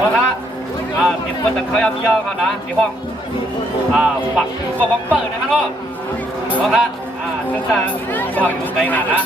เพราะถ้าติดคนแต่เขายาวๆเขานะที่ห้องฝักถือก็บังเปิดนะครับพ่อเพราะถ้าซึ่งจะก็อยู่ในขนาดนะ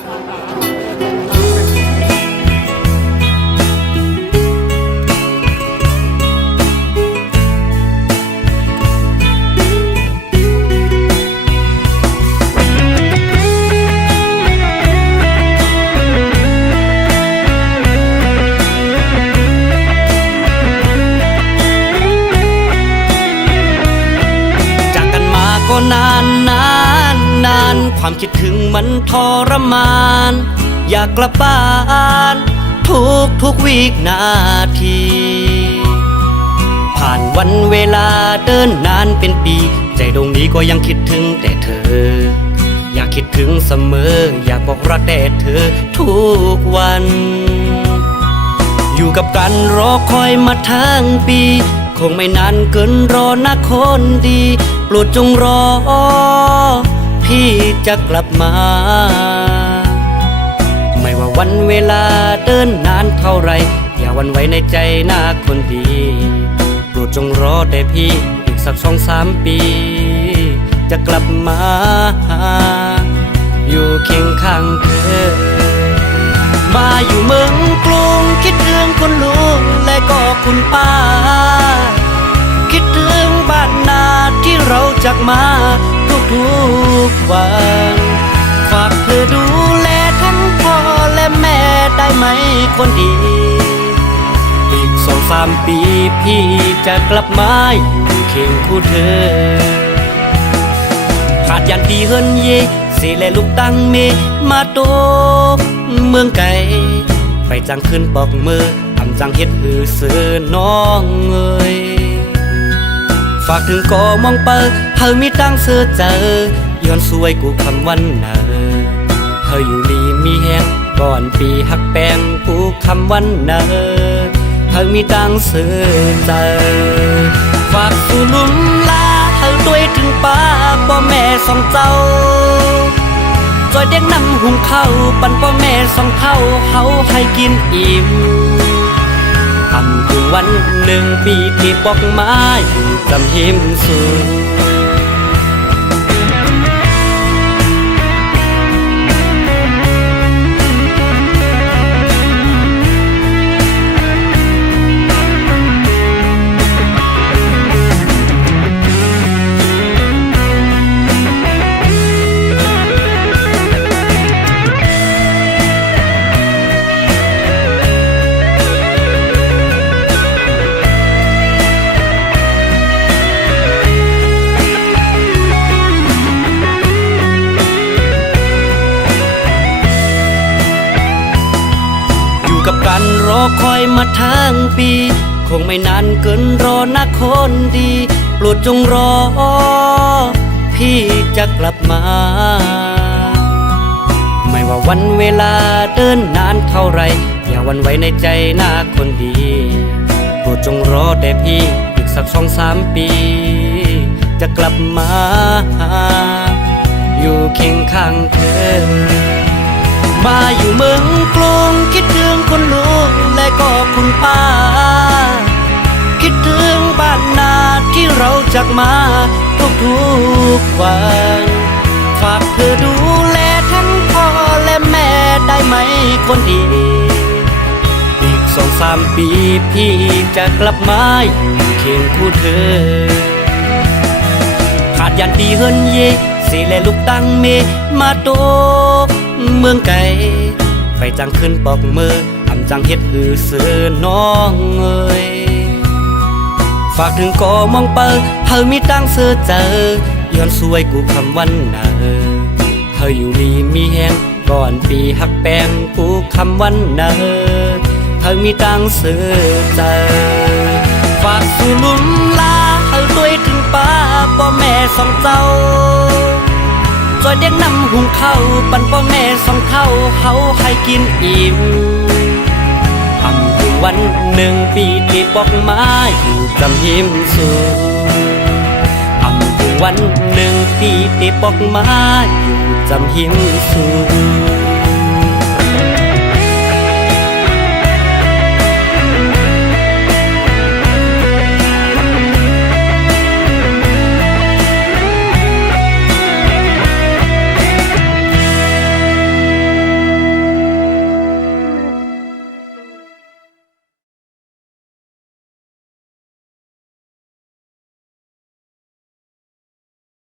ก็นานความคิดถึงมันทรมานอยากกลับบ้านทุกวินาทีผ่านวันเวลาเดินนานเป็นปีใจดวงนี้ก็ยังคิดถึงแต่เธออยากคิดถึงเสมออยากบอกรักแต่เธอทุกวันอยู่กับกันรอคอยมาทั้งปีคงไม่นานเกินรอนะคนดีโปรดจงรอพี่จะกลับมาไม่ว่าวันเวลาเดินนานเท่าไรอย่าหวั่นไหวในใจนะคนดีโปรดจงรอแต่พี่อีกสัก2-3 ปีจะกลับมาอยู่เคียงข้างเธอมาอยู่เมืองกรุงคิดถึงคุณลุงและก็คุณป้าคิดถึงบ้านนาที่เราจากมาทุกวันฝากเธอดูแลทั้งพ่อและแม่ได้ไหมคนดีอีก2-3 ปีพี่จะกลับมาอยู่เคียงคู่เธอขาดยันดีเฮินเยสิและลูกตั้งเมมาโตเมืองไก่ไปจังขึ้นปอกมือทำจังเฮ็ดหือเสือน้องเอ้ยฝากถึงก็มองเปิดเธอมีตั้งเสือเจอย้อนสวยกูคำวันเนอเธออยู่ดีมีแหงก่อนปีหักแปงกูคำวันเนอเธอมีตั้งเสือเจอฝากสู่ลุ่มลาเธอด้วยถึงป้าพ่อแม่สองเจ้าจอยเด็กนำหุงข้าวปั่นพ่อแม่สองเท่าเขาให้กินอิ่มทำถึงวัน1 ปีที่บอกมาอยู่จำหิมสูกับการรอคอยมาทั้งปีคงไม่นานเกินรอนะคนดีโปรดจงรอพี่จะกลับมาไม่ว่าวันเวลาเดินนานเท่าไรอย่าหวั่นไหวในใจนะคนดีโปรดจงรอแต่พี่อีกสัก2-3 ปีจะกลับมาอยู่เคียงข้างเธอมาอยู่เมืองกรุงคิดถึงคุณลุงและก็คุณป้าคิดถึงบ้านนาที่เราจากมาทุกวันฝากเธอดูแลทั้งพ่อและแม่ได้ไหมคนดีอีก2-3 ปีพี่จะกลับมาอยู่เคียงคู่เธอขาดยันดีเฮินเยสิและลูกตั้งเมมาโตเมืองไก่ไปจังขึ้นปอกมือทำจังเฮ็ดหือเสือน้องเอ้ยฝากถึงก็มองเปิดเธอมีตั้งเสือเจอย้อนสวยกูคำวันเนอเธออยู่ดีมีแหงก่อนปีหักแปงกูคำวันเนอเธอมีตั้งเสือเจอฝากสู่ลุ่มลาเธอด้วยถึงป้าพ่อแม่สองเจ้าจอยเด็กนำหุงข้าวปั่นพ่อแม่สองเท่าเขาให้กินอิ่มทำถึงวัน1 ปีที่บอกมาอยู่จำหิมสูทำถึงวัน1 ปีที่บอกมาอยู่จำหิมสู